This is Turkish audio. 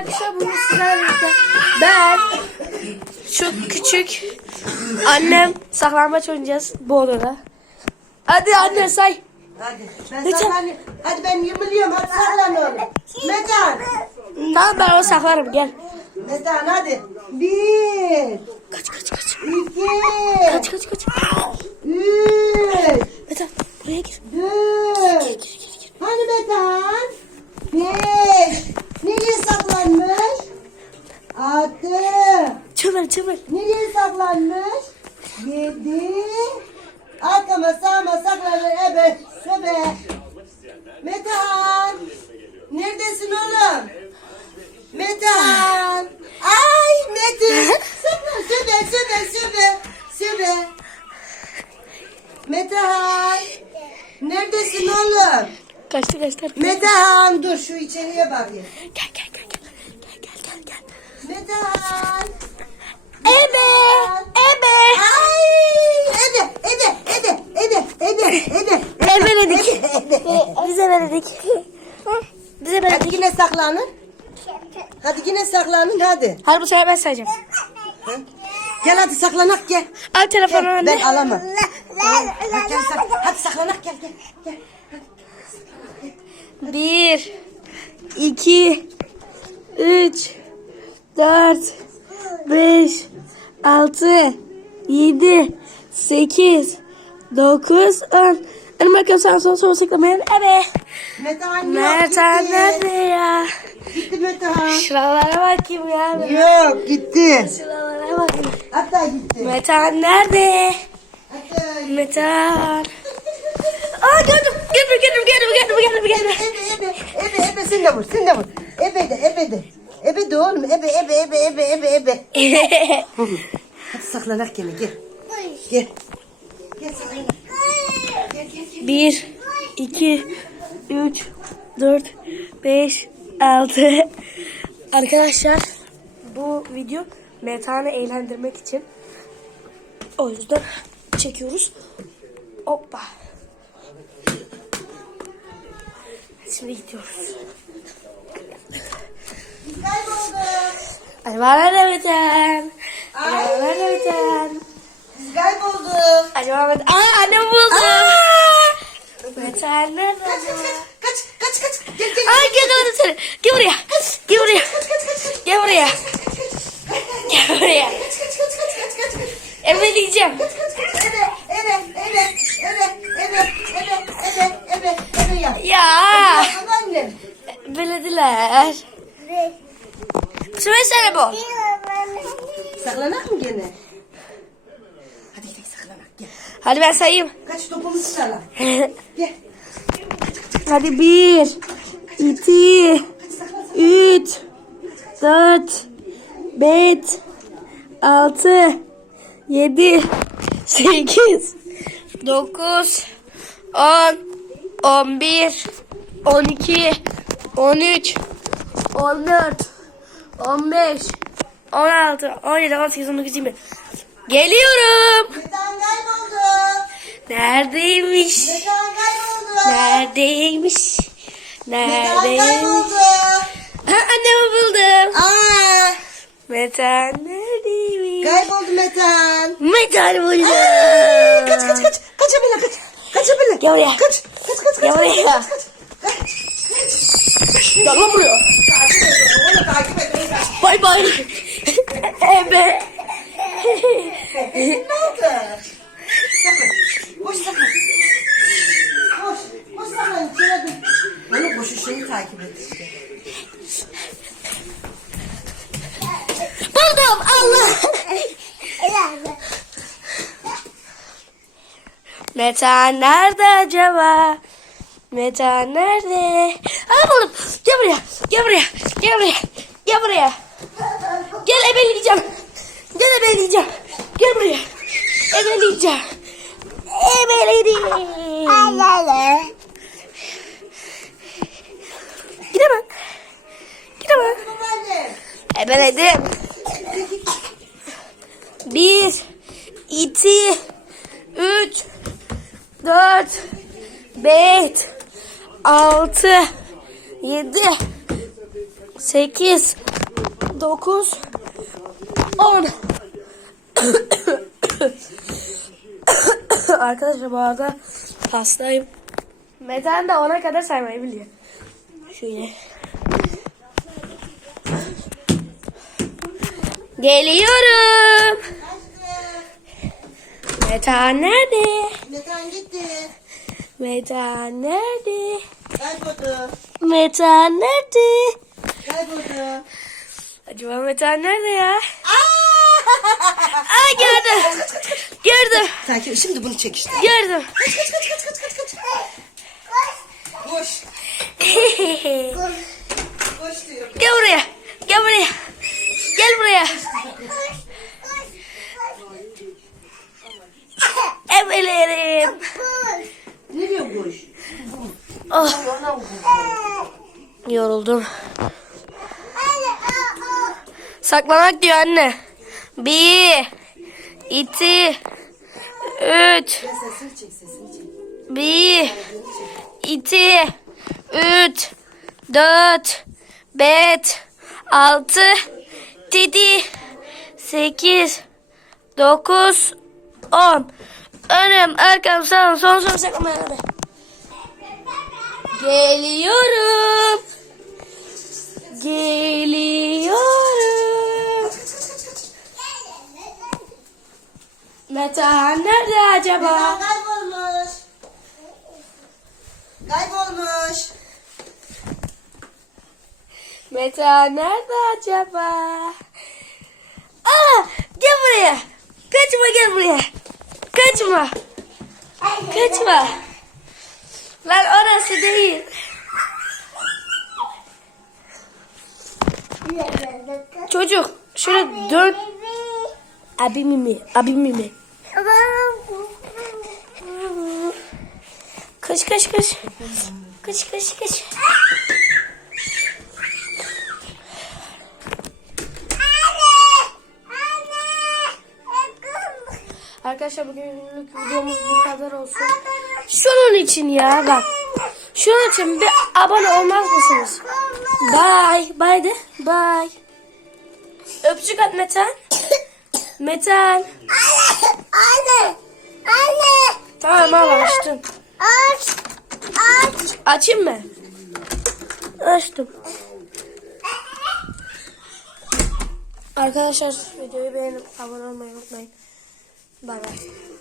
arkadaşlar bugün sizlerle ben şu küçük annem saklambaç oynayacağız bu odada. Hadi anne say. Hadi. Ben Lütfen. saklan. Hadi ben yumuluyorum. Hadi saklan oğlum. Metan. Tamam ben onu saklarım gel. Metan hadi. Bir. Kaç kaç kaç. iki, Kaç kaç kaç. Üç. Metan buraya gir. Dört. Hani Metan? Beş. Nereye Çömel. Nereye saklanmış? Yedi. Arkama sağıma saklanır. Ebe. Sebe. Metehan. Neredesin oğlum? Metehan. Ay Metin. Saklan. Söbe söbe söbe. Söbe. Metehan. Neredesin oğlum? Kaçtı kaçtı. Metehan dur şu içeriye bakayım. Gel gel gel gel. Gel gel gel gel. Metehan. Ebeledik. Ede, ede. Biz ebeledik. Biz ebeledik. Hadi yine saklanın. Hadi yine saklanın hadi. Hadi bu sefer ben sayacağım. Ha? Gel hadi saklanak gel. Al telefonu Gel, anne. ben alamam. Ha, gel, sak- hadi saklanak gel gel. gel. Bir, iki, üç, dört, beş, altı, yedi, sekiz, dokuz, on. Benim bakalım sen son soru sıklamayan. Ebe. Metehan yok Mertan gitti. nerede ya? Gitti Metehan. Şuralara bakayım ya. Yok gitti. Şuralara bakayım. Hatta gitti. Metan nerede? Hatta Metan. Aa gördüm. Gördüm gördüm gördüm gördüm gördüm gördüm. Ebe ebe ebe ebe sen de vur sen de vur. Ebe de ebe de. Ebe de oğlum ebe ebe ebe ebe ebe ebe. Hadi saklanak gene gel. Gel. 1, 2, 3, 4, 5, 6. Arkadaşlar bu video Metan'ı eğlendirmek için. O yüzden çekiyoruz. Hoppa. Şimdi gidiyoruz. Kayboldu. Bana da. Hadi bana da Metan. Hadi bana Metan. Aa annem buldu. Metan nerede Kaç acaba? kaç kaç kaç kaç kaç. Gel gel. Ay gördüm seni. Gel buraya. Gel buraya. Gel buraya. Gel buraya. Kaç kaç kaç kaç kaç kaç kaç. Emeleyeceğim. Ebe ebe ebe ebe ebe ebe ebe ebe ebe yap. Ya. Ama annem. Belediler. Şimdi sen bu. Saklanak mı gene? Hadi gidelim saklanak gel. Hadi ben sayayım. Kaç topumuzu sala. Gel. Hadi bir, iki, üç, dört, beş, altı, yedi, sekiz, dokuz, on, on bir, on iki, on üç, on dört, on beş, on altı, on yedi, on sekiz, on dokuz, yirmi. Geliyorum. Neredeymiş? Kayboldu. Neredeymiş? Neredeymiş? kayboldu. Ha, annemi buldum. Aa, Metan neredeymiş? kayboldu Metan. Metan buldum. Ay, kaç kaç kaç. Kaç abla kaç. Kaç abla. Gel buraya. Kaç. Kaç kaç kaç. Gel buraya. Kaç kaç. Kaç. Gel lan buraya. Bay bay. Ebe. Ne oldu? Sakın. Koş sakın. Koş. Koş sakın. Şöyle dur. Onu koşuşunu takip et. Buldum Allah. Metan nerede acaba? Metan nerede? Aa buldum. Gel buraya. Gel buraya. Gel buraya. Gel buraya. Ebeledim. Bir, iki, üç, dört, beş, altı, yedi, sekiz, 9 10 Arkadaşlar bu arada hastayım. Metan da ona kadar saymayı biliyor. Şöyle. Geliyorum. Metan nerede? Metan gitti. Metan nerede? Kayboldu. Metan nerede? Kayboldu. Acaba Metan nerede ya? Aa gördüm. Gördüm. Ol, şimdi bunu çek işte. Gördüm. Koş. Koş diyor. Gel buraya. Gel buraya. Gel buraya. Evelerim. Nereye koş? Oh, yoruldum. Saklamak diyor anne. Bir, iki, üç, bir, iki, üç, dört, beş, altı, yedi, sekiz, dokuz, on. Önüm, arkam, sağım, son son saklamaya hadi. Geliyorum. Geliyorum. Metehan nerede acaba? Kaybolmuş. Kaybolmuş. Metehan nerede acaba? Aa, gel buraya. Kaçma gel buraya. Kaçma. Kaçma. Lan orası değil. Çocuk şöyle dön. Abimi mi? Abimi mi? Kaç kaç kaç. Kaç kaç kaç. Arkadaşlar bugünlük videomuz bu kadar olsun. Şunun için ya bak. Şunun için bir abone olmaz mısınız? Bye. Bye de. Bye. Öpücük at Metan. Metan. Anne! Anne! Tamam al açtım. Aç! Aç! Açayım mı? Açtım. Arkadaşlar videoyu beğenip abone olmayı unutmayın. Bay bay.